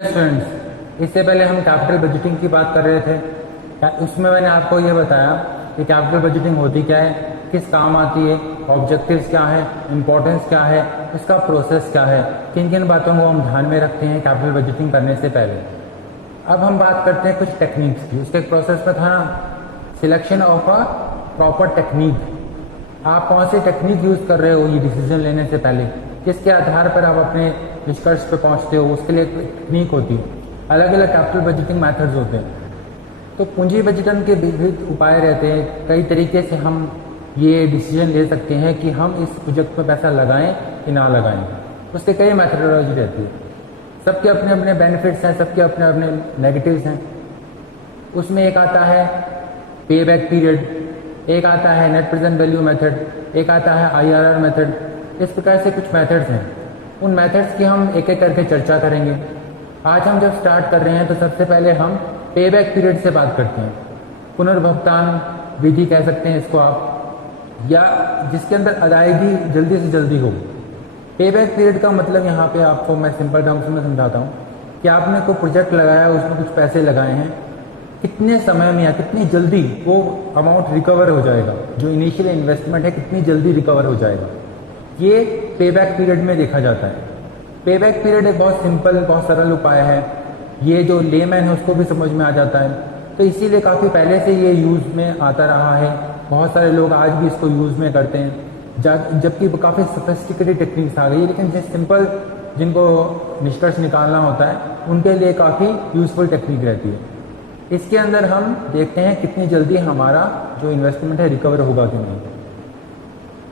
Students, इससे पहले हम कैपिटल बजटिंग की बात कर रहे थे। उसमें मैंने आपको ये बताया कि कैपिटल बजटिंग होती क्या है, किस काम आती है, ऑब्जेक्टिव्स क्या है, इंपॉर्टेंस क्या है, इसका प्रोसेस क्या है, किन किन बातों को हम ध्यान में रखते हैं कैपिटल बजटिंग करने से पहले। अब हम बात करते हैं कुछ टेक्निक्स की। उसके प्रोसेस में था selection of a proper technique. आप कौन सी टेक्निक यूज़ कर रहे हो ये डिसीजन लेने से पहले, किसके आधार पर आप अपने निष्कर्ष पे पहुंचते हो, उसके लिए एक टेक्निक होती है। अलग अलग कैपिटल बजटिंग मेथड्स होते हैं। तो पूंजी बजटन के विविध उपाय रहते हैं। कई तरीके से हम ये डिसीजन ले सकते हैं कि हम इस प्रोजेक्ट में पैसा लगाएं कि ना लगाएं। उसके कई मैथडोलॉजी रहती है। सबके अपने अपने बेनिफिट्स हैं, सबके अपने अपने नेगेटिव्स हैं। उसमें एक आता है पे बैक पीरियड, एक आता है नेट प्रेजेंट वैल्यू मेथड, एक आता है IRR मेथड। इस प्रकार से कुछ मेथड्स हैं। उन मेथड्स की हम एक एक करके चर्चा करेंगे। आज हम जब स्टार्ट कर रहे हैं तो सबसे पहले हम पे बैक पीरियड से बात करते हैं। पुनर्भुगतान विधि कह सकते हैं इसको आप, या जिसके अंदर अदायगी जल्दी से जल्दी हो। पे बैक पीरियड का मतलब यहाँ पे आपको मैं सिंपल टर्म्स में समझाता हूँ कि आपने कोई प्रोजेक्ट लगाया, उसमें कुछ पैसे लगाए हैं, कितने समय में या कितनी जल्दी वो अमाउंट रिकवर हो जाएगा, जो इनिशियल इन्वेस्टमेंट है कितनी जल्दी रिकवर हो जाएगा, ये पे बैक पीरियड में देखा जाता है। पे बैक पीरियड एक बहुत सिंपल, बहुत सरल उपाय है। ये जो लेमैन है उसको भी समझ में आ जाता है। तो इसीलिए काफ़ी पहले से ये यूज़ में आता रहा है। बहुत सारे लोग आज भी इसको यूज़ में करते हैं, जबकि काफ़ी सोफिस्टिकेटेड टेक्निक्स आ गई है। लेकिन जिस सिंपल जिनको निष्कर्ष निकालना होता है उनके लिए काफ़ी यूज़फुल टेक्निक रहती है। इसके अंदर हम देखते हैं कितनी जल्दी हमारा जो इन्वेस्टमेंट है रिकवर होगा कि नहीं।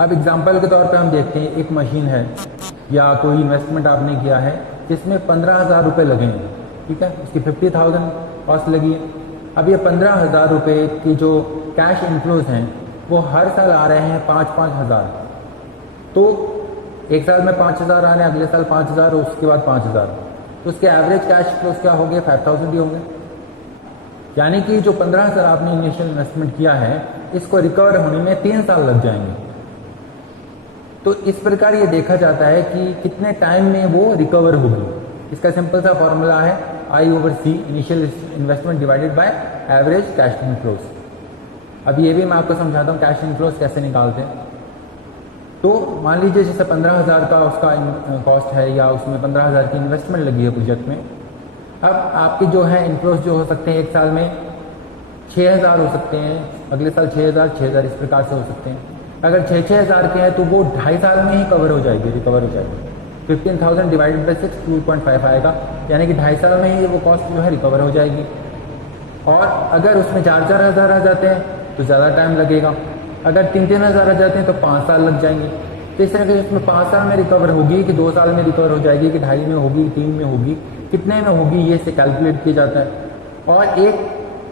अब एग्जाम्पल के तौर पे हम देखते हैं, एक मशीन है या कोई इन्वेस्टमेंट आपने किया है जिसमें 15,000 रुपये लगे हैं, ठीक है, उसकी 50,000 कॉस्ट लगी है। अब ये 15,000 रुपये की जो कैश इनफ्लोज हैं वो हर साल आ रहे हैं 5-5 हज़ार। तो एक साल में 5,000 आ रहे हैं, अगले साल 5,000 और उसके बाद 5,000। तो उसके एवरेज कैश फ्लोज क्या हो गए? 5,000 ही होंगे। यानी कि जो 15,000 आपने इनिशियल इन्वेस्टमेंट किया है इसको रिकवर होने में 3 साल लग जाएंगे। तो इस प्रकार ये देखा जाता है कि कितने टाइम में वो रिकवर होगी। इसका सिंपल सा फॉर्मूला है I/C, initial investment divided by average cash inflows. अब ये भी मैं आपको समझाता हूँ कैश इनफ्लोज कैसे निकालते हैं। तो मान लीजिए जैसे 15,000 का उसका कॉस्ट है या उसमें 15,000 की इन्वेस्टमेंट लगी है प्रोजेक्ट में। अब आपके जो है इनफ्लोज जो हो सकते हैं, एक साल में 6,000 हो सकते हैं, अगले साल 6,000 इस प्रकार से हो सकते हैं। अगर 6,000 के हैं तो वो 2.5 साल में ही रिकवर हो जाएगी। 15,000 डिवाइडेड बाई 6 2.5 आएगा, यानी कि 2.5 साल में ही वो कॉस्ट जो है रिकवर हो जाएगी। और अगर उसमें 4-4 हज़ार आ जाते हैं तो ज़्यादा टाइम लगेगा। अगर 3-3 हज़ार आ जाते हैं तो 5 साल लग जाएंगे। तो इस तरह से उसमें 5 साल में रिकवर होगी कि 2 साल में रिकवर हो जाएगी कि 2.5 में होगी, 3 में होगी, कितने में होगी, ये से कैलकुलेट किया जाता है। और एक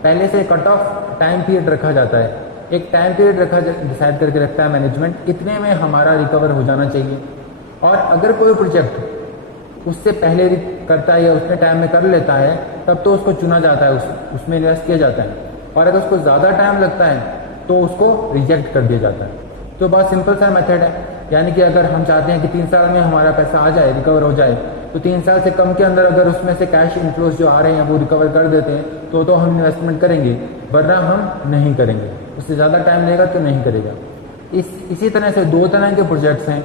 पहले से कट ऑफ टाइम पीरियड रखा जाता है। एक टाइम पीरियड डिसाइड करके रखता है मैनेजमेंट, इतने में हमारा रिकवर हो जाना चाहिए। और अगर कोई प्रोजेक्ट उससे पहले करता है या उतने टाइम में कर लेता है तब तो उसको चुना जाता है, उसमें इन्वेस्ट किया जाता है। और अगर उसको ज़्यादा टाइम लगता है तो उसको रिजेक्ट कर दिया जाता है। तो बहुत सिंपल सा मेथड है। यानी कि अगर हम चाहते हैं कि 3 साल में हमारा पैसा आ जाए, रिकवर हो जाए, तो 3 साल से कम के अंदर अगर उसमें से कैश इनफ्लोज जो आ रहे हैं वो रिकवर कर देते हैं तो हम इन्वेस्टमेंट करेंगे, वरना हम नहीं करेंगे। उससे ज़्यादा टाइम लेगा तो नहीं करेगा। इसी तरह से 2 तरह के प्रोजेक्ट्स हैं,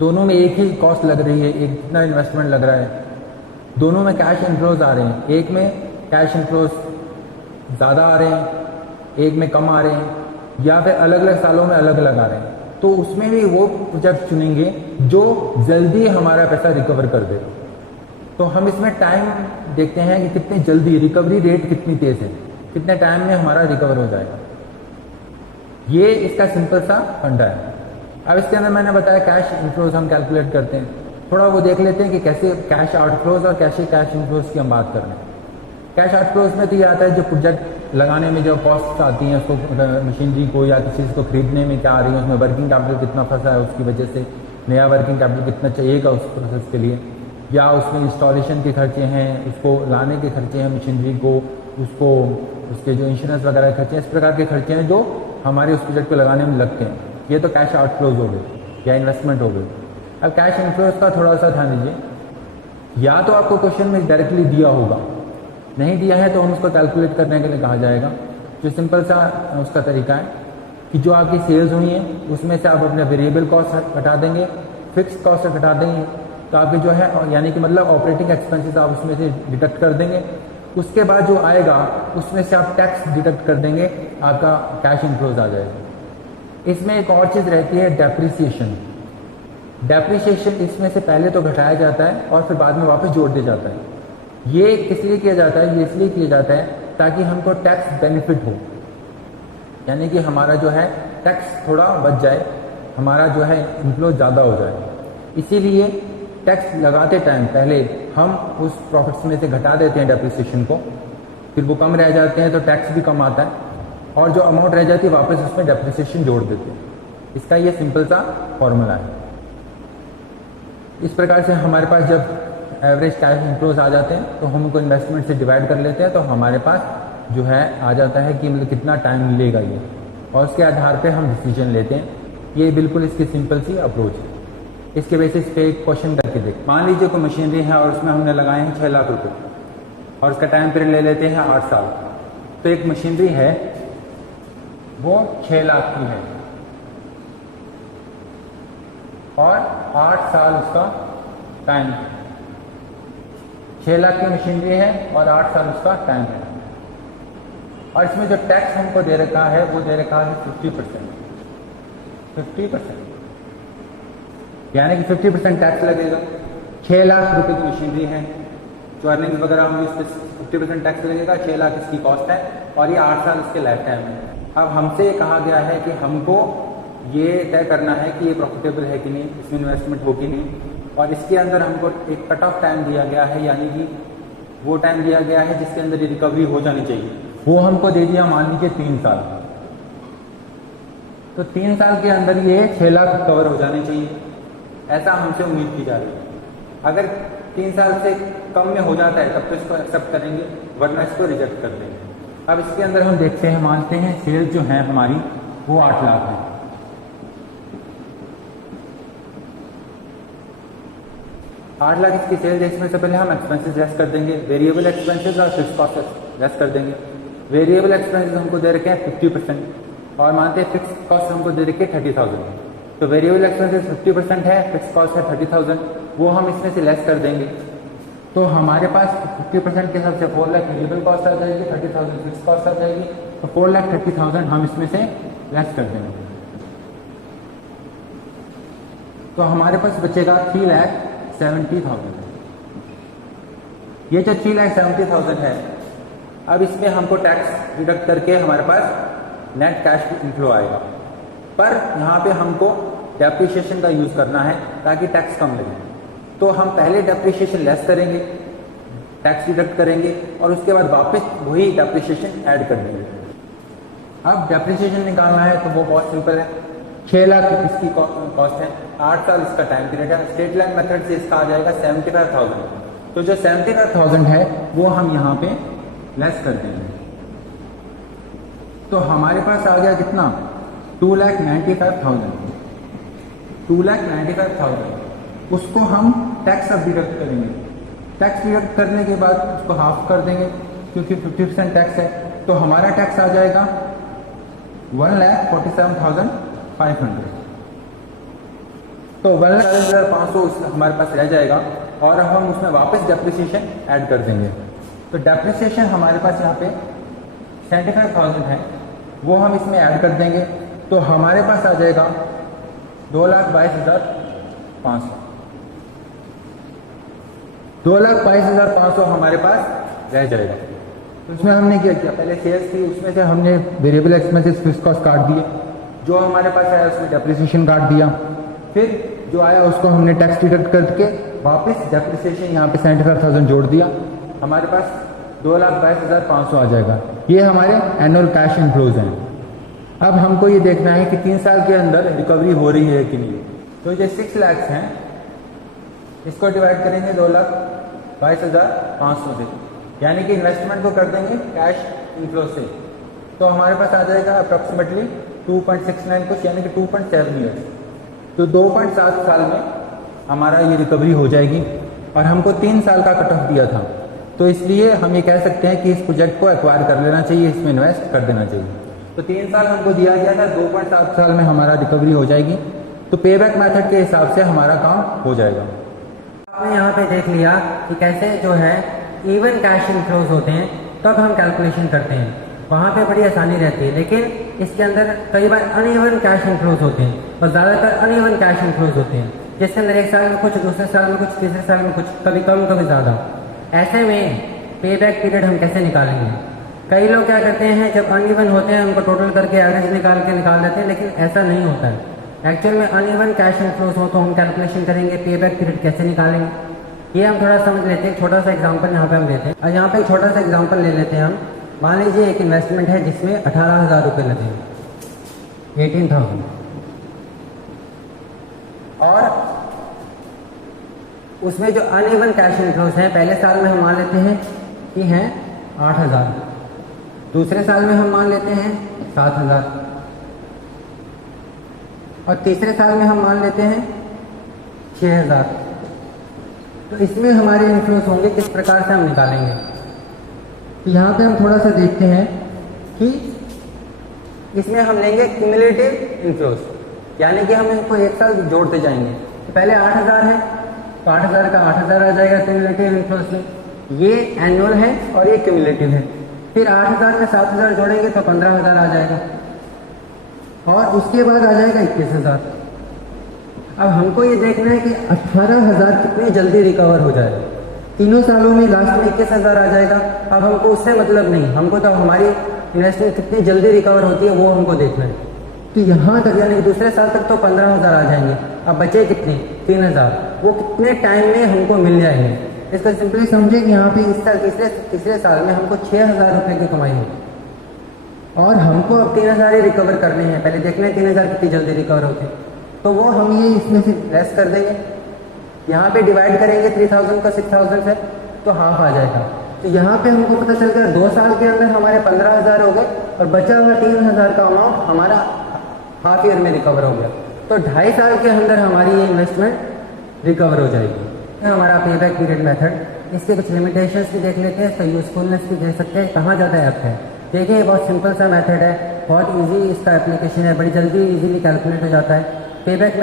दोनों में एक ही कॉस्ट लग रही है, एक कितना इन्वेस्टमेंट लग रहा है, दोनों में कैश इनफ्लोज आ रहे हैं। एक में कैश इनफ्लोज ज़्यादा आ रहे हैं, एक में कम आ रहे हैं, या फिर अलग अलग सालों में अलग अलग आ रहे हैं। तो उसमें भी वो प्रोजेक्ट चुनेंगे जो जल्दी हमारा पैसा रिकवर कर देगा। तो हम इसमें टाइम देखते हैं कि कितनी जल्दी, रिकवरी रेट कितनी तेज है, कितने टाइम में हमारा रिकवर हो जाएगा। ये इसका सिंपल सा फंडा है। अब इसके अंदर मैंने बताया कैश इनफ्लोज हम कैलकुलेट करते हैं। थोड़ा वो देख लेते हैं कि कैसे कैश आउटफ्लोज और कैसे कैश इनफ्लोज की हम बात कर रहे हैं। कैश आउटफ्लोज में तो ये आता है जो प्रोजेक्ट लगाने में जो कॉस्ट आती हैं, उसको मशीनरी को या किसी चीज़ को खरीदने में क्या आ रही है, उसमें वर्किंग कैपिटल कितना फंसा है, उसकी वजह से नया वर्किंग कैपिटल कितना चाहिएगा उस प्रोसेस के लिए, या उसमें इंस्टॉलेशन के खर्चे हैं, उसको लाने के खर्चे हैं मशीनरी को, उसको उसके जो इंश्योरेंस वगैरह खर्चे हैं, इस प्रकार के खर्चे हैं जो हमारे उस प्रोजेक्ट को लगाने में लगते हैं। ये तो कैश आउटफ्लोज हो गए या इन्वेस्टमेंट हो गई। अब कैश इनफ्लोज का थोड़ा सा ध्यान दीजिए। या तो आपको क्वेश्चन में डायरेक्टली दिया होगा, नहीं दिया है तो हम उसको कैलकुलेट करने के लिए कहा जाएगा। जो सिंपल सा उसका तरीका है कि जो आपकी सेल्स हुई है उसमें से आप अपने वेरिएबल कॉस्ट हटा देंगे, फिक्स कॉस्ट हटा देंगे, तो आपके जो है यानी कि मतलब ऑपरेटिंग एक्सपेंसेस आप उसमें से डिडक्ट कर देंगे। उसके बाद जो आएगा उसमें से आप टैक्स डिडक्ट कर देंगे, आपका कैश इनफ्लोज आ जाएगा। इसमें एक और चीज़ रहती है डेप्रिसिएशन। डेप्रिसिएशन इसमें से पहले तो घटाया जाता है और फिर बाद में वापस जोड़ दिया जाता है। ये किस लिए किया जाता है? ये इसलिए किया जाता है ताकि हमको टैक्स बेनिफिट हो, यानी कि हमारा जो है टैक्स थोड़ा बच जाए, हमारा जो है इनफ्लो ज़्यादा हो जाए। इसीलिए टैक्स लगाते टाइम पहले हम उस प्रॉफिट्स में से घटा देते हैं डेप्रिसिएशन को, फिर वो कम रह जाते हैं तो टैक्स भी कम आता है, और जो अमाउंट रह जाती है वापस उसमें डेप्रिसिएशन जोड़ देते हैं। इसका ये सिंपल सा फॉर्मूला है। इस प्रकार से हमारे पास जब एवरेज कैश इनफ्लोज आ जाते हैं तो हम उनको इन्वेस्टमेंट से डिवाइड कर लेते हैं, तो हमारे पास जो है आ जाता है कि मतलब कितना टाइम मिलेगा ये, और उसके आधार पे हम डिसीजन लेते हैं। ये बिल्कुल इसकी सिंपल सी अप्रोच है। इसके बेसिस पे एक क्वेश्चन करके देख, मान लीजिए कोई मशीनरी है और उसमें हमने लगाए हैं 6 लाख रुपए और उसका टाइम पीरियड ले लेते हैं 8 साल। तो एक मशीनरी है वो 6 लाख की है और 8 साल उसका टाइम, 6 लाख की मशीनरी है और 8 साल उसका टाइम है, और इसमें जो टैक्स हमको दे रखा है वो दे रखा है 50%, यानी कि 50% टैक्स लगेगा। 6 लाख रुपए की मशीनरी है, जो अर्निंग्स वगैरह होंगी उस पर 50% टैक्स लगेगा। 6 लाख इसकी कॉस्ट है और ये 8 साल इसके लाइफ टाइम है। अब हमसे ये कहा गया है कि हमको ये तय करना है कि ये प्रॉफिटेबल है कि नहीं, इसमें इन्वेस्टमेंट हो कि नहीं, और इसके अंदर हमको एक कट ऑफ टाइम दिया गया है, यानी कि वो टाइम दिया गया है जिसके अंदर ये रिकवरी हो जानी चाहिए। वो हमको दे दिया मान लीजिए 3 साल, तो 3 साल के अंदर ये 6 लाख कवर हो जाने चाहिए, ऐसा हमसे उम्मीद की जा रही है। अगर 3 साल से कम में हो जाता है तब तो इसको एक्सेप्ट करेंगे, वरना इसको रिजेक्ट कर देंगे। अब इसके अंदर हम देखते हैं, मानते हैं सेल्स जो है हमारी वो 8 लाख है। 8 लाख इसकी सेल्स, इसमें से पहले हम एक्सपेंसेस लेस कर देंगे, वेरिएबल एक्सपेंसेस और फिक्स कॉस्ट लेस कर देंगे। वेरिएबल एक्सपेंसेस हमको दे रखे हैं 50% और मानते हैं फिक्स कॉस्ट हमको दे रखे हैं 30,000। तो वेरिएबल एक्सपेंसेस 50% है, फिक्स कॉस्ट है 30,000, वो हम इसमें से लेस कर देंगे। तो हमारे पास 50% के हिसाब से 4 लाख वेरिएबल कॉस्ट आ जाएगी, 30,000 फिक्स कॉस्ट आ जाएगी, तो 4,30,000 हम इसमें से लेस कर देंगे। तो हमारे पास बचेगा 3,70,000। ये जो 3,70,000 है, अब इसमें हमको टैक्स डिडक्ट करके हमारे पास नेट कैश इनफ्लो आएगा, पर यहाँ पे हमको डेप्रिसिएशन का यूज करना है ताकि टैक्स कम लगे। तो हम पहले डेप्रिसिएशन लेस करेंगे, टैक्स डिडक्ट करेंगे और उसके बाद वापस वही डेप्रिसिएशन ऐड कर देंगे। अब डेप्रिसिएशन निकालना है तो वो बहुत सिंपल है, 6 लाख इसकी कॉस्ट है, 8 साल इसका टाइम पीरियड है। स्ट्रेट लाइन मेथड से इसका आ जाएगा 75,000। तो जो 75,000 है वो हम यहाँ पे लेस कर देंगे, तो हमारे पास आ गया कितना, 2,95,000। 2,95,000 उसको हम टैक्स अब डिडक्ट करेंगे। टैक्स डिडक्ट करने के बाद उसको हाफ कर देंगे क्योंकि 50% टैक्स है, तो हमारा टैक्स आ जाएगा 1,47,500। तो 1,40,500 हमारे पास रह जाएगा और हम उसमें वापस डेप्रिसिएशन ऐड कर देंगे। तो डेप्रिसिएशन हमारे पास यहाँ पे 75,000 है, वो हम इसमें ऐड कर देंगे, तो हमारे पास आ जाएगा 2,22,500। 2,22,500 हमारे पास रह जाएगा। तो इसमें हमने क्या किया, पहले सेल्स थी उसमें से हमने वेरिएबल एक्सपेंसेस फिक्स कॉस्ट काट दिए, जो हमारे पास आया उसमें डेप्रिसिएशन काट दिया, फिर जो आया उसको हमने टैक्स डिडक्ट करके वापस डेप्रिसिएशन यहाँ पे 75,000 जोड़ दिया, हमारे पास 2,22,500 आ जाएगा। ये हमारे एनुअल कैश इनफ्लोज हैं। अब हमको ये देखना है कि 3 साल के अंदर रिकवरी हो रही है कि नहीं। तो ये 6 लाख हैं, इसको डिवाइड करेंगे 2,22,500 से, यानी कि इन्वेस्टमेंट को कर देंगे कैश इनफ्लो से, तो हमारे पास आ जाएगा अप्रॉक्सीमेटली 2.69 कुछ, यानी कि 2.7 ईयर्स। तो 2.7 साल में हमारा ये रिकवरी हो जाएगी। और हमको 3 साल का कट ऑफ दिया था, तो इसलिए हम ये कह सकते हैं कि इस प्रोजेक्ट को एक्वायर कर लेना चाहिए, इसमें इन्वेस्ट कर देना चाहिए। तो 3 साल हमको दिया गया था, 2.7 साल में हमारा रिकवरी हो जाएगी, तो पेबैक मेथड के हिसाब से हमारा काम हो जाएगा। आपने यहाँ पे देख लिया कि कैसे जो है इवन कैश इनफ्लोज होते हैं, तब हम कैलकुलेशन करते हैं, वहाँ पे बड़ी आसानी रहती है। लेकिन इसके अंदर कई बार अनइवन कैश इनफ्लोज होते हैं, और ज़्यादातर अनइवन कैश इनफ्लोज होते हैं, जिसके अंदर एक साल में कुछ, दूसरे साल में कुछ, तीसरे साल में कुछ, कभी कम कभी ज़्यादा। ऐसे में पेबैक पीरियड हम कैसे निकालेंगे? कई लोग क्या करते हैं, जब अनइवन होते हैं उनको टोटल करके एवरेज निकाल देते हैं, लेकिन ऐसा नहीं होता है। एक्चुअल में अनइवन कैश इनफ्लोज हो तो हम कैलकुलेशन करेंगे पेबैक पीरियड कैसे निकालेंगे, ये हम थोड़ा समझ लेते हैं। छोटा सा एग्जांपल यहाँ पे हम लेते हैं, और यहाँ पे एक छोटा सा एग्जांपल ले लेते हैं हम। मान लीजिए एक इन्वेस्टमेंट है जिसमें 18,000 रुपये लगे, 18,000, और उसमें जो अनइवन कैश इनफ्लोज हैं, पहले साल में हम मान लेते हैं कि हैं 8,000, दूसरे साल में हम मान लेते हैं 7,000, और तीसरे साल में हम मान लेते हैं 6,000। तो इसमें हमारे इन्फ्लोज होंगे, किस प्रकार से हम निकालेंगे? तो यहाँ पे हम थोड़ा सा देखते हैं कि इसमें हम लेंगे क्यूमुलेटिव इन्फ्लोज, यानी कि हम इनको एक साल जोड़ते जाएंगे। तो पहले 8,000 है, तो 8,000 का 8,000 आ जाएगा क्यूमुलेटिव इन्फ्लोज में, ये एनुअल है और ये क्यूमुलेटिव है। फिर 8,000 में 7,000 जोड़ेंगे तो 15,000 आ जाएगा, और उसके बाद आ जाएगा 21,000। अब हमको ये देखना है कि 18,000 कितनी जल्दी रिकवर हो जाएगा। तीनों सालों में लास्ट में 21,000 आ जाएगा। अब हमको उससे मतलब नहीं, हमको तो हमारी इन्वेस्टमेंट कितनी जल्दी रिकवर होती है वो हमको देखना है। तो यहाँ तक यानी दूसरे साल तक तो 15,000 आ जाएंगे, अब बचे कितने? 3,000, वो कितने टाइम में हमको मिल जाएंगे? इसको सिंपली समझे कि यहाँ पे इस साल तीसरे साल में हमको 6,000 रुपये की कमाई होगी, और हमको अब 3,000 ही रिकवर करने हैं। पहले देखना है 3,000 कितनी जल्दी रिकवर होते हैं, तो वो हम ये इसमें से लेस कर देंगे, यहाँ पे डिवाइड करेंगे 3,000 का 6,000 से, तो हाफ आ जाएगा। तो यहाँ पे हमको पता चल गया 2 साल के अंदर हमारे 15,000 हो गए, और बचा हुआ 3,000 का अमाउंट हमारा हाफ ईयर में रिकवर हो गया। तो 2.5 साल के अंदर हमारी ये इन्वेस्टमेंट रिकवर हो जाएगी। हमारा पेबैक पीरियड मेथड। इसके कुछ लिमिटेशंस भी देख लेते हैं, इसका यूजफुलनेस भी देख सकते हैं, कहाँ ज़्यादा ऐप्ट है। देखिए बहुत सिंपल सा मेथड है, बहुत इजी इसका एप्लीकेशन है, बड़ी जल्दी इजीली कैलकुलेट हो जाता है। पेबैक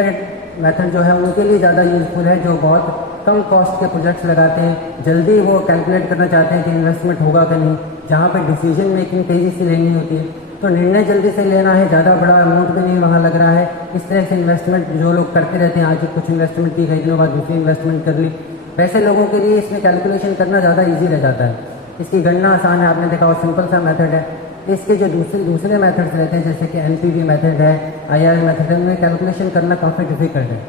मेथड जो है उनके लिए ज़्यादा यूजफुल है जो बहुत कम कॉस्ट के प्रोजेक्ट्स लगाते हैं, जल्दी वो कैलकुलेट करना चाहते हैं कि इन्वेस्टमेंट होगा कि नहीं, जहाँ पर डिसीजन मेकिंग तेज़ी से लेनी होती है, तो निर्णय जल्दी से लेना है, ज़्यादा बड़ा अमाउंट भी नहीं वहाँ लग रहा है। इस तरह से इन्वेस्टमेंट जो लोग करते रहते हैं, आज कुछ इन्वेस्टमेंट की, कई दिनों बाद दूसरी इन्वेस्टमेंट कर ली, वैसे लोगों के लिए इसमें कैलकुलेशन करना ज़्यादा ईजी रह जाता है। इसकी गणना आसान है, आपने देखा, और सिंपल सा मेथड है। इसके जो दूसरे मेथड्स रहते हैं जैसे कि एनपीवी मेथड है, आईआर मेथड है, उनमें कैलकुलेशन करना काफ़ी डिफिकल्ट है।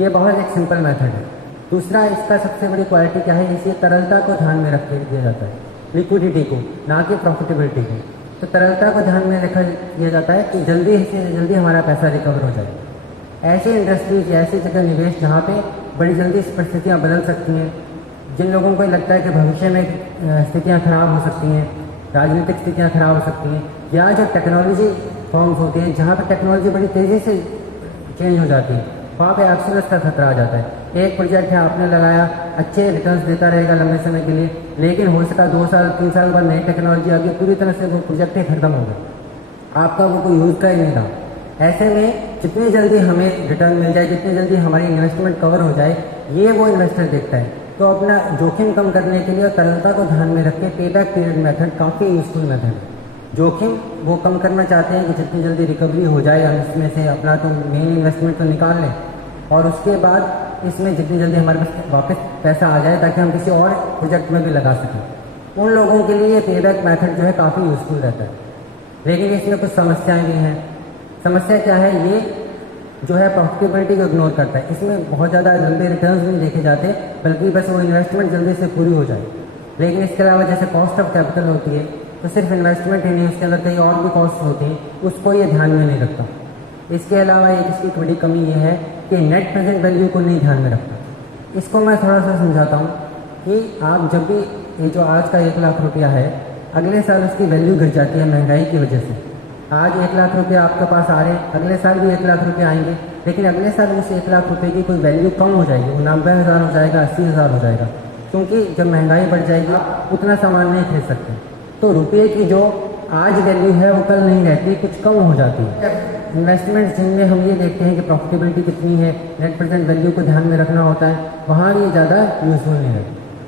ये बहुत एक सिंपल मेथड है। दूसरा, इसका सबसे बड़ी क्वालिटी क्या है, इसे तरलता को ध्यान में रख के दिया जाता है, लिक्विडिटी को, ना कि प्रॉफिटेबिलिटी को। तो तरलता को ध्यान में रखा दिया जाता है कि जल्दी से जल्दी हमारा पैसा रिकवर हो जाए। ऐसी इंडस्ट्रीज, ऐसी जगह निवेश जहाँ पे बड़ी जल्दी परिस्थितियाँ बदल सकती हैं, जिन लोगों को लगता है कि भविष्य में स्थितियाँ खराब हो सकती हैं, राजनीतिक स्थितियाँ खराब हो सकती हैं, या जो टेक्नोलॉजी फॉर्म्स होती हैं जहाँ पर टेक्नोलॉजी बड़ी तेज़ी से चेंज हो जाती है, वहाँ पे एक्सीडेंस का खतरा आ जाता है। एक प्रोजेक्ट है, आपने लगाया, अच्छे रिटर्न्स देता रहेगा लंबे समय के लिए, लेकिन हो सका 2 साल 3 साल बाद नई टेक्नोलॉजी आ गई, पूरी तरह से वो प्रोजेक्ट ही खत्म हो गया, आपका वो कोई यूज़ का ही नहीं रहा। ऐसे में जितनी जल्दी हमें रिटर्न मिल जाए, जितनी जल्दी हमारी इन्वेस्टमेंट कवर हो जाए, ये वो इन्वेस्टर देखता है। तो अपना जोखिम कम करने के लिए और तरलता को ध्यान में रख के पेबैक पीरियड मेथड काफ़ी यूजफुल मेथड है। जोखिम वो कम करना चाहते हैं कि जितनी जल्दी रिकवरी हो जाए, हम इसमें से अपना तो मेन इन्वेस्टमेंट तो निकाल लें, और उसके बाद इसमें जितनी जल्दी हमारे पास वापस पैसा आ जाए ताकि हम किसी और प्रोजेक्ट में भी लगा सकें। उन लोगों के लिए पेबैक मेथड जो है काफ़ी यूजफुल रहता है। लेकिन इसमें कुछ समस्याएं भी हैं। समस्या क्या है, ये जो है प्रॉफिटेबिलिटी को इग्नोर करता है। इसमें बहुत ज़्यादा लंबे रिटर्न्स भी नहीं देखे जाते, बल्कि बस वो इन्वेस्टमेंट जल्दी से पूरी हो जाए। लेकिन इसके अलावा जैसे कॉस्ट ऑफ कैपिटल होती है, तो सिर्फ इन्वेस्टमेंट ही नहीं, उसके अंदर कई और भी कॉस्ट होती हैं, उसको ये ध्यान में नहीं रखता। इसके अलावा एक इसकी बड़ी कमी ये है कि नेट प्रेजेंट वैल्यू को नहीं ध्यान में रखता। इसको मैं थोड़ा सा समझाता हूँ कि आप जब भी ये जो आज का 1 लाख रुपया है, अगले साल उसकी वैल्यू घट जाती है महंगाई की वजह से। आज 1 लाख रुपये आपके पास आ रहे हैं, अगले साल भी 1 लाख रुपये आएंगे, लेकिन अगले साल उस 1 लाख रुपए की कोई वैल्यू कम हो जाएगी, वो 90,000 हो जाएगा, 80,000 हो जाएगा, क्योंकि जब महंगाई बढ़ जाएगी उतना सामान नहीं खरीद सकते। तो रुपये की जो आज वैल्यू है वो कल नहीं रहती, कुछ कम हो जाती है। इन्वेस्टमेंट जिनमें हम ये देखते हैं कि प्रॉफिटेबिलिटी कितनी है, नेट प्रेजेंट वैल्यू को ध्यान में रखना होता है, वहाँ ये ज़्यादा यूजफुल नहीं रहती।